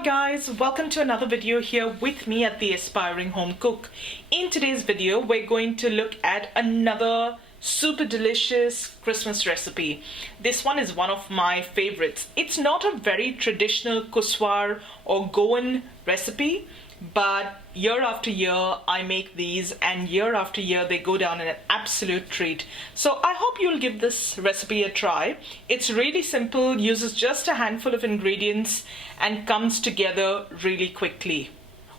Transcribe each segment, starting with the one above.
Hi guys, welcome to another video here with me at the Aspiring Home Cook. In today's video, we're going to look at another super delicious Christmas recipe. This one is one of my favorites. It's not a very traditional Kuswar or Goan recipe, but year after year I make these, and year after year they go down in an absolute treat. So I hope you'll give this recipe a try. It's really simple, uses just a handful of ingredients and comes together really quickly.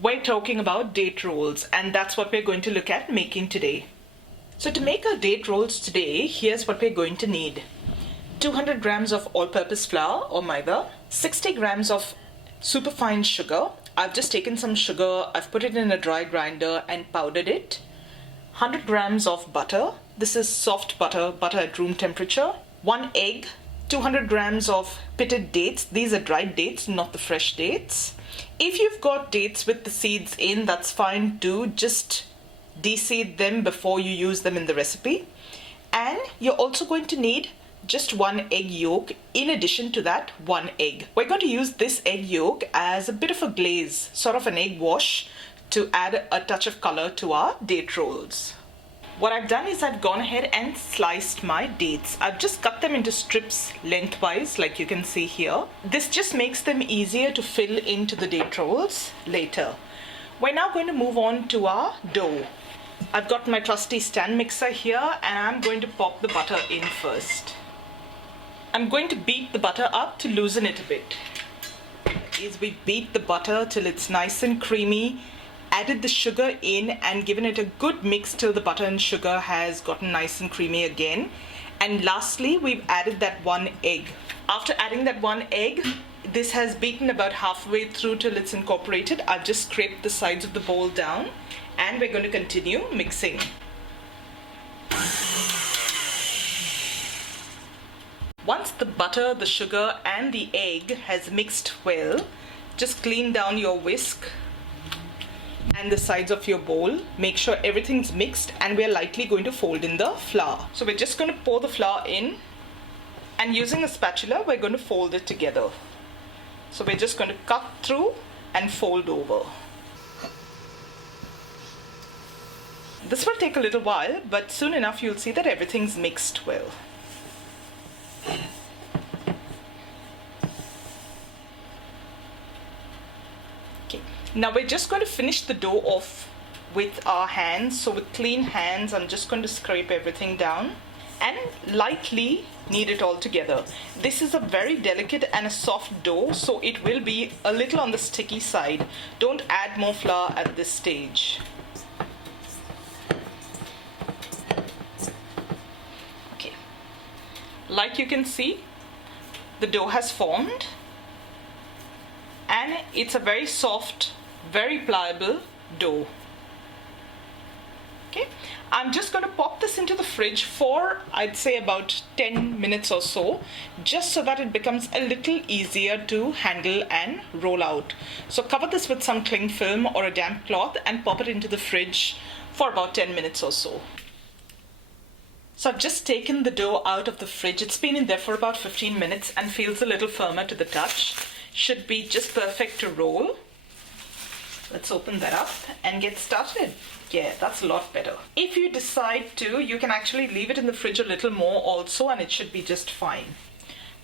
We're talking about date rolls, and that's what we're going to look at making today. So to make our date rolls today, here's what we're going to need. 200 grams of all-purpose flour or maida, 60 grams of superfine sugar. I've just taken some sugar, I've put it in a dry grinder and powdered it. 100 grams of butter. This is soft butter, butter at room temperature. 1 egg. 200 grams of pitted dates. These are dried dates, not the fresh dates. If you've got dates with the seeds in, that's fine too. Just de-seed them before you use them in the recipe. And you're also going to need just 1 egg yolk. In addition to that, 1 egg. We're going to use this egg yolk as a bit of a glaze, sort of an egg wash, to add a touch of color to our date rolls. What I've done is I've gone ahead and sliced my dates. I've just cut them into strips lengthwise, like you can see here. This just makes them easier to fill into the date rolls later. We're now going to move on to our dough. I've got my trusty stand mixer here, and I'm going to pop the butter in first. I'm going to beat the butter up to loosen it a bit. As we beat the butter till it's nice and creamy, added the sugar in and given it a good mix till the butter and sugar has gotten nice and creamy again. And lastly, we've added that 1 egg. After adding that 1 egg, this has beaten about halfway through till it's incorporated. I've just scraped the sides of the bowl down, and we're going to continue mixing. Once the butter, the sugar and the egg has mixed well, just clean down your whisk and the sides of your bowl. Make sure everything's mixed, and we're lightly going to fold in the flour. So we're just going to pour the flour in, and using a spatula we're going to fold it together. So we're just going to cut through and fold over. This will take a little while, but soon enough you'll see that everything's mixed well. Okay, now we're just going to finish the dough off with our hands. So with clean hands, I'm just going to scrape everything down and lightly knead it all together. This is a very delicate and a soft dough, so it will be a little on the sticky side. Don't add more flour at this stage. Okay, like you can see, the dough has formed, and it's a very soft, very pliable dough. Okay, I'm just going to pop this into the fridge for, I'd say, about 10 minutes or so, just so that it becomes a little easier to handle and roll out. So cover this with some cling film or a damp cloth and pop it into the fridge for about 10 minutes or so. So I've just taken the dough out of the fridge. It's been in there for about 15 minutes and feels a little firmer to the touch. Should be just perfect to roll. Let's open that up and get started. Yeah, that's a lot better. If you decide to, you can actually leave it in the fridge a little more also, and it should be just fine.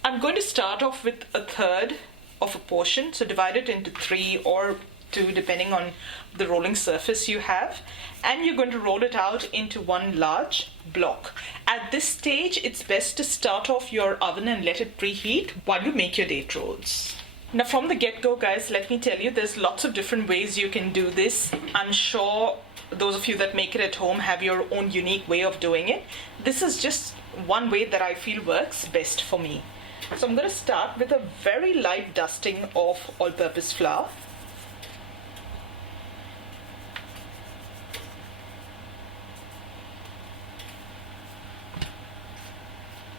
I'm going to start off with 1/3 of a portion, so divide it into 3 or 2 depending on the rolling surface you have, and you're going to roll it out into one large block. At this stage, it's best to start off your oven and let it preheat while you make your date rolls. Now from the get-go, guys, let me tell you, there's lots of different ways you can do this. I'm sure those of you that make it at home have your own unique way of doing it. This is just one way that I feel works best for me. So I'm going to start with a very light dusting of all-purpose flour.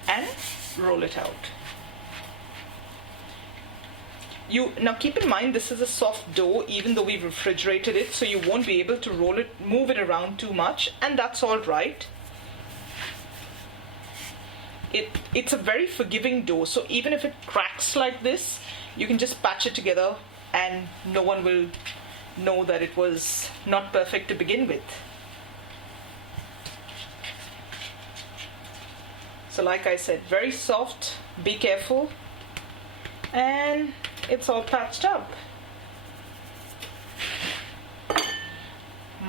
And roll it out. Now keep in mind, this is a soft dough, even though we've refrigerated it, so you won't be able to roll it, move it around too much, and that's all right. It's a very forgiving dough, so even if it cracks like this, you can just patch it together and no one will know that it was not perfect to begin with. So like I said, very soft, be careful, and it's all patched up.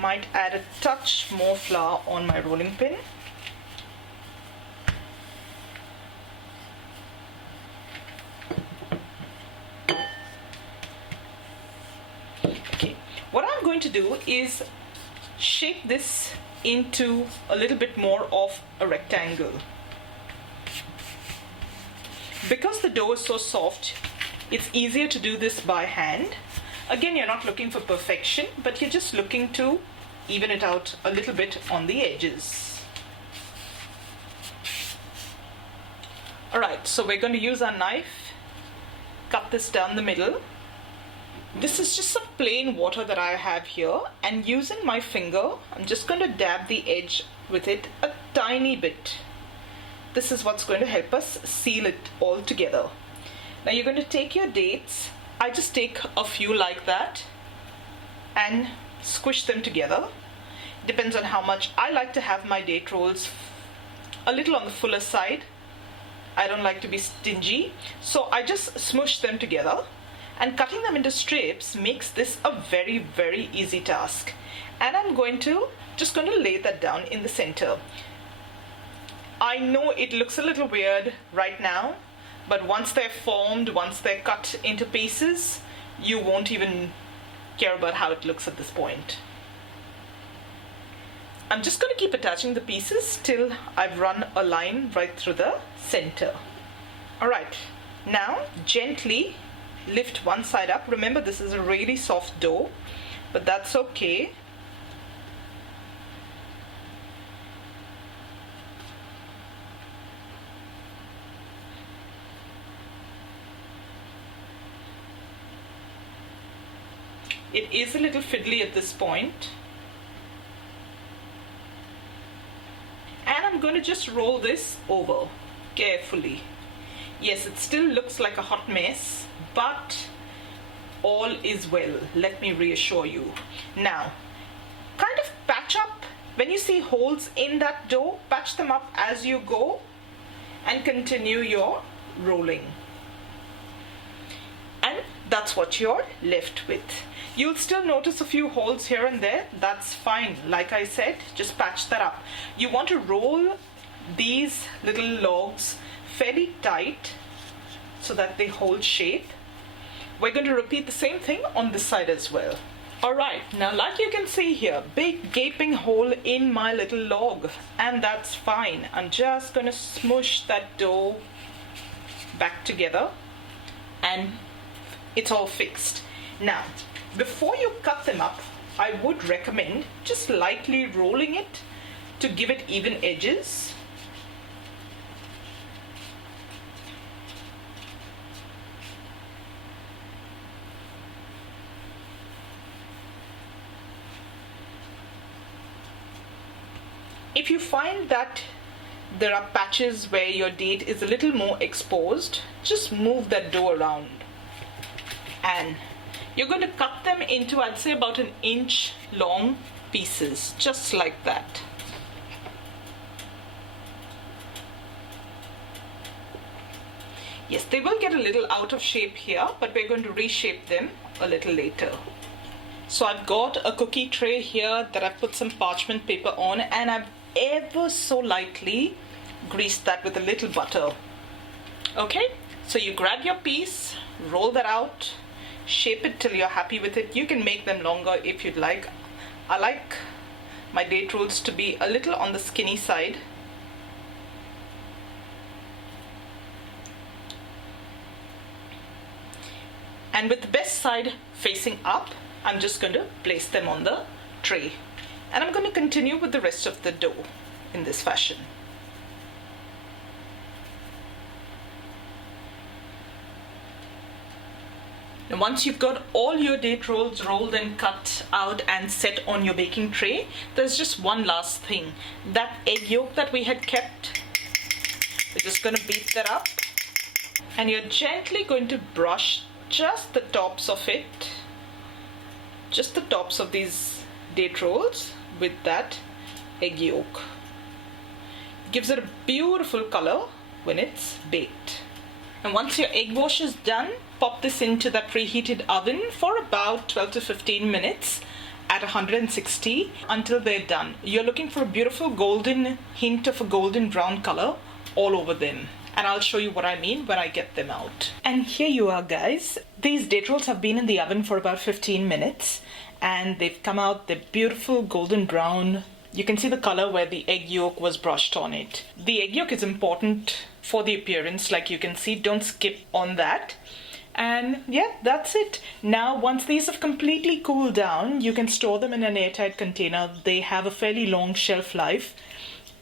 Might add a touch more flour on my rolling pin. Okay, what I'm going to do is shape this into a little bit more of a rectangle. Because the dough is so soft, it's easier to do this by hand. Again, you're not looking for perfection, but you're just looking to even it out a little bit on the edges. Alright, so we're going to use our knife, cut this down the middle. This is just some plain water that I have here, and using my finger, I'm just going to dab the edge with it a tiny bit. This is what's going to help us seal it all together. Now you're going to take your dates. I just take a few like that and squish them together. Depends on how much. I like to have my date rolls a little on the fuller side. I don't like to be stingy, so I just smush them together, and cutting them into strips makes this a very, very easy task. And I'm just going to lay that down in the center. I know it looks a little weird right now, but once they're formed, once they're cut into pieces, you won't even care about how it looks at this point. I'm just going to keep attaching the pieces till I've run a line right through the center. Alright, now gently lift one side up. Remember, this is a really soft dough, but that's okay. It is a little fiddly at this point. And I'm going to just roll this over carefully. Yes, it still looks like a hot mess, but all is well, let me reassure you. Now, kind of patch up. When you see holes in that dough, patch them up as you go and continue your rolling. And that's what you're left with. You'll still notice a few holes here and there. That's fine. Like I said, just patch that up. You want to roll these little logs fairly tight so that they hold shape. We're going to repeat the same thing on this side as well. Alright, now like you can see here, big gaping hole in my little log, and that's fine. I'm just going to smush that dough back together and it's all fixed. Now, before you cut them up, I would recommend just lightly rolling it to give it even edges. If you find that there are patches where your date is a little more exposed, just move that dough around. And you're going to cut them into, I'd say, about 1 inch long pieces, just like that. Yes, they will get a little out of shape here, but we're going to reshape them a little later. So I've got a cookie tray here that I've put some parchment paper on, and I've ever so lightly greased that with a little butter. Okay, so you grab your piece, roll that out, shape it till you're happy with it. You can make them longer if you'd like. I like my date rolls to be a little on the skinny side. And with the best side facing up, I'm just going to place them on the tray. And I'm going to continue with the rest of the dough in this fashion. Now once you've got all your date rolls rolled and cut out and set on your baking tray, there's just one last thing. That egg yolk that we had kept, we're just going to beat that up. And you're gently going to brush just the tops of it, just the tops of these date rolls with that egg yolk. Gives it a beautiful color when it's baked. And once your egg wash is done, pop this into that preheated oven for about 12 to 15 minutes at 160 until they're done. You're looking for a beautiful golden hint of a golden brown color all over them. And I'll show you what I mean when I get them out. And here you are, guys. These date rolls have been in the oven for about 15 minutes and they've come out, they're beautiful golden brown. You can see the color where the egg yolk was brushed on it. The egg yolk is important for the appearance, like you can see, don't skip on that. And yeah, that's it. Now, once these have completely cooled down, you can store them in an airtight container. They have a fairly long shelf life.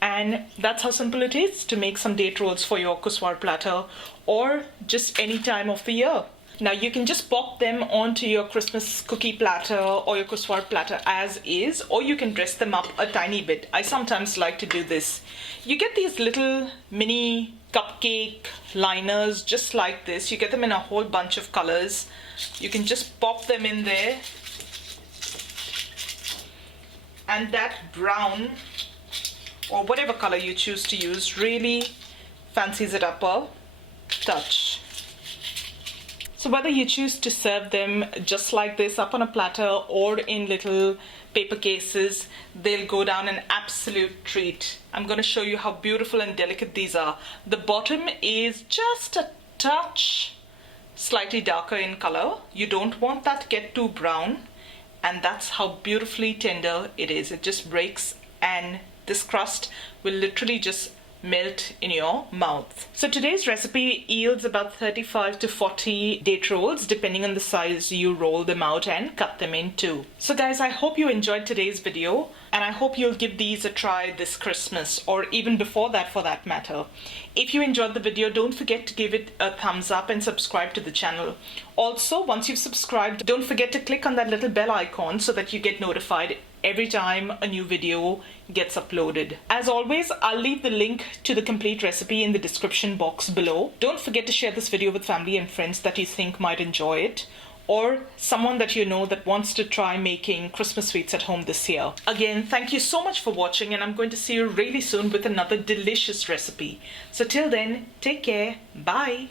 And that's how simple it is to make some date rolls for your Kuswar platter or just any time of the year. Now you can just pop them onto your Christmas cookie platter or your Kuswar platter as is, or you can dress them up a tiny bit. I sometimes like to do this. You get these little mini cupcake liners just like this. You get them in a whole bunch of colors. You can just pop them in there. And that brown or whatever color you choose to use really fancies it up a touch. So whether you choose to serve them just like this up on a platter or in little paper cases, they'll go down an absolute treat. I'm going to show you how beautiful and delicate these are. The bottom is just a touch slightly darker in color. You don't want that to get too brown, and that's how beautifully tender it is. It just breaks and this crust will literally just melt in your mouth. So today's recipe yields about 35 to 40 date rolls depending on the size you roll them out and cut them into. So guys, I hope you enjoyed today's video and I hope you'll give these a try this Christmas or even before that for that matter. If you enjoyed the video, don't forget to give it a thumbs up and subscribe to the channel. Also, once you've subscribed, don't forget to click on that little bell icon so that you get notified every time a new video gets uploaded. As always, I'll leave the link to the complete recipe in the description box below. Don't forget to share this video with family and friends that you think might enjoy it, or someone that you know that wants to try making Christmas sweets at home this year. Again, thank you so much for watching, and I'm going to see you really soon with another delicious recipe. So till then, take care. Bye.